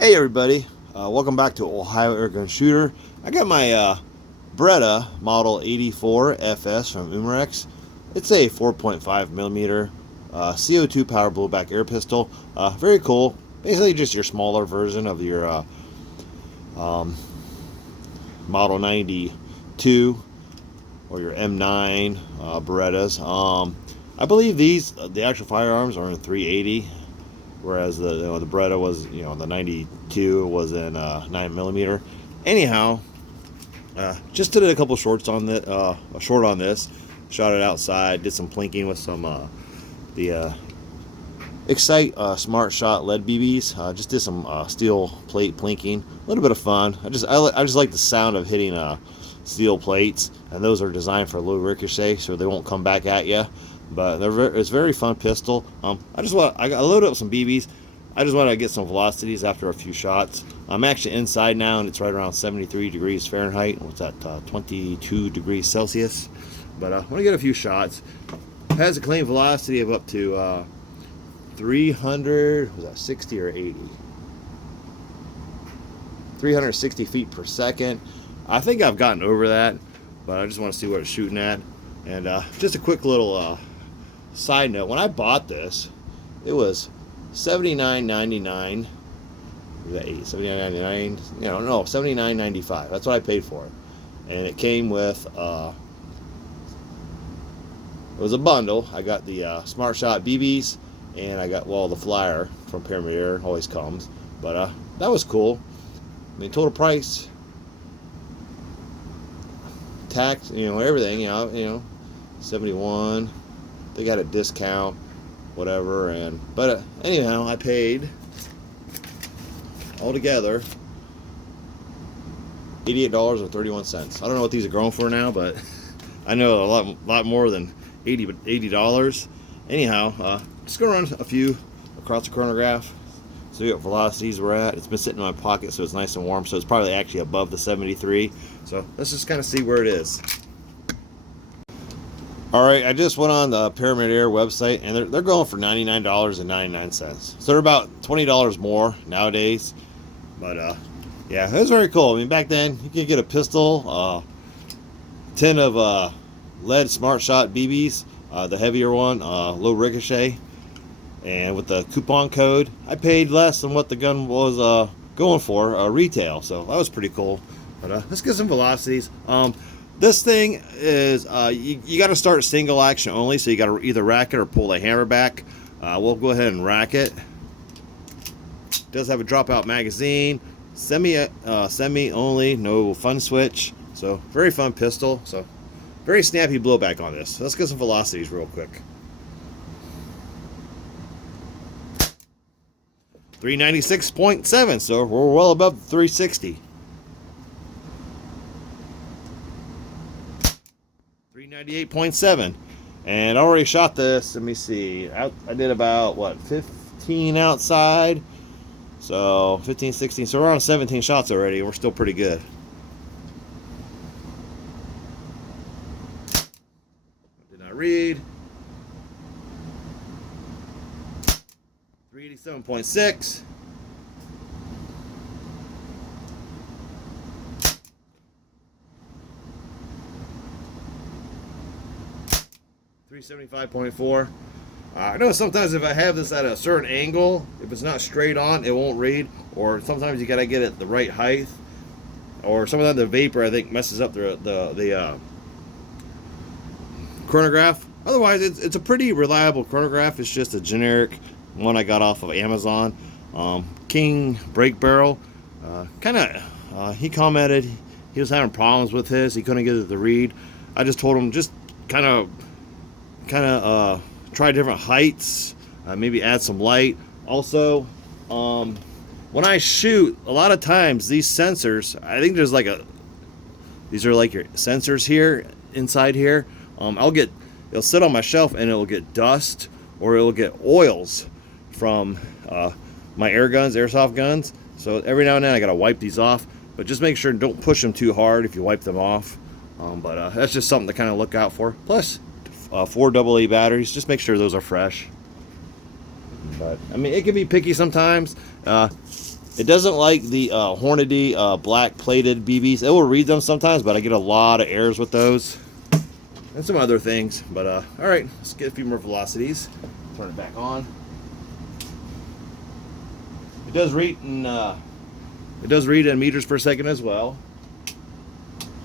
Hey everybody, welcome back to Ohio Airgun Shooter. I got my Beretta Model 84 FS from Umarex. It's a 4.5 millimeter CO2 power blowback air pistol. Very cool. Basically just your smaller version of your um, Model 92 or your M9 Berettas. I believe the actual firearms are in 380. Whereas the Beretta was, the 92 was in 9mm. Anyhow, just did a couple shorts on a short on this. Shot it outside. Did some plinking with some the Excite Smart Shot lead BBs. Just did some steel plate plinking. A little bit of fun. I just like the sound of hitting steel plates, and those are designed for low ricochet, so they won't come back at you. But it's a very fun pistol. I loaded up some BBs. I just want to get some velocities after a few shots. I'm actually inside now, and it's right around 73 degrees Fahrenheit. What's that? 22 degrees Celsius. But I want to get a few shots. It has a claim velocity of up to 300. Was that 60 or 80? 360 feet per second. I think I've gotten over that, but I just want to see what it's shooting at. And just a quick little side note: when I bought this, it was $79.99. $79.99? No, $79.95. That's what I paid for it, and it came with it was a bundle. I got the Smart Shot BBs, and I got the flyer from Pyramid Air always comes. But that was cool. I mean, total price, tax, everything, 71. They got a discount, whatever, but anyhow, I paid altogether $88.31. I don't know what these are going for now, but I know a lot more than $80. Anyhow, just gonna run a few across the chronograph, see what velocities we're at. It's been sitting in my pocket, so it's nice and warm, so it's probably actually above the 73. So let's just kind of see where it is. Alright, I just went on the Pyramid Air website, and they're going for $99.99. So they're about $20 more nowadays. But yeah, it was very cool. I mean, back then you could get a pistol, 10 of lead Smart Shot BBs, the heavier one, low ricochet, and with the coupon code, I paid less than what the gun was going for retail. So that was pretty cool. But let's get some velocities. This thing is, you got to start single action only, so you got to either rack it or pull the hammer back. We'll go ahead and rack it. It does have a dropout magazine, semi only, no fun switch. So very fun pistol. So very snappy blowback on this. So let's get some velocities real quick. 396.7, so we're well above 360. 398.7, and I already shot this. Let me see. I did about 15 outside, so 15, 16. So we're on 17 shots already, and we're still pretty good. Did not read. 387.6. 375.4. I know sometimes if I have this at a certain angle, if it's not straight on, it won't read. Or sometimes you gotta get it the right height. Or sometimes the vapor, I think, messes up the chronograph. Otherwise, it's a pretty reliable chronograph. It's just a generic one I got off of Amazon. King brake barrel. He commented he was having problems with his. He couldn't get it to read. I just told him just kind of try different heights, maybe add some light. Also, when I shoot, a lot of times these sensors, I think there's these are like your sensors here inside here. It'll sit on my shelf and it'll get dust, or it'll get oils from my airsoft guns. So every now and then I gotta wipe these off, but just make sure don't push them too hard if you wipe them off. But that's just something to kind of look out for. Plus 4 AA batteries, just make sure those are fresh. But I mean, it can be picky sometimes. It doesn't like the Hornady black plated BBs. It will read them sometimes, but I get a lot of errors with those. And some other things. But all right, let's get a few more velocities. Turn it back on. It does read in meters per second as well.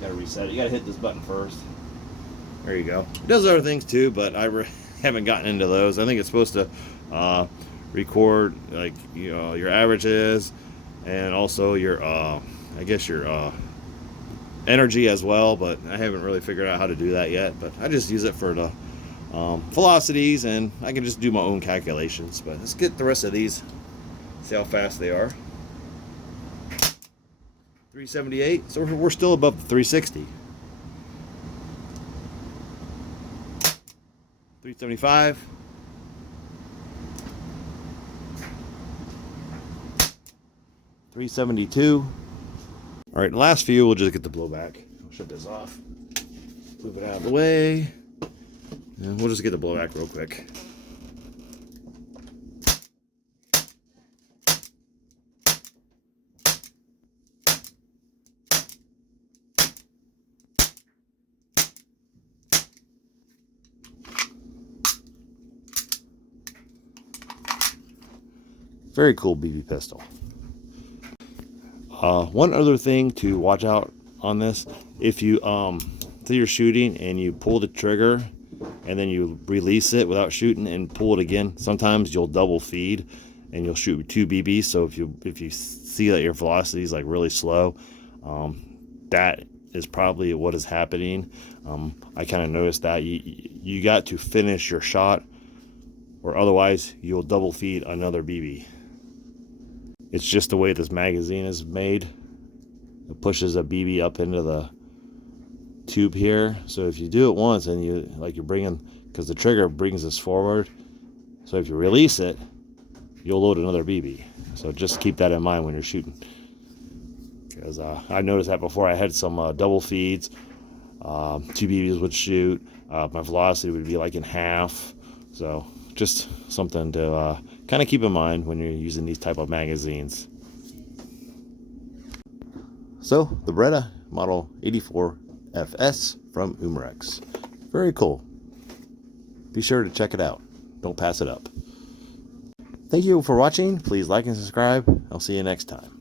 Gotta reset it. You gotta hit this button first. There you go. It does other things too, but I haven't gotten into those. I think it's supposed to record, like, you know, your averages and also your I guess your energy as well, but I haven't really figured out how to do that yet. But I just use it for the velocities, and I can just do my own calculations. But let's get the rest of these, see how fast they are. 378, so we're still above the 360. 375. 372. All right, last few, we'll just get the blowback. I'll shut this off. Move it out of the way. And we'll just get the blowback real quick. Very cool BB pistol. One other thing to watch out on this, if you so you're shooting and you pull the trigger and then you release it without shooting and pull it again, sometimes you'll double feed and you'll shoot with 2 BBs. So if you see that your velocity is like really slow, that is probably what is happening. I kind of noticed that you got to finish your shot, or otherwise you'll double feed another BB. It's just the way this magazine is made. It pushes a BB up into the tube here. So if you do it once and you're bringing, because the trigger brings this forward, so if you release it, you'll load another BB. So just keep that in mind when you're shooting. Because I noticed that before. I had some double feeds. 2 BBs would shoot. My velocity would be like in half. So just something to kind of keep in mind when you're using these type of magazines. So the Beretta model 84 FS from Umarex. Very cool. Be sure to check it out. Don't pass it up. Thank you for watching. Please like and subscribe. I'll see you next time.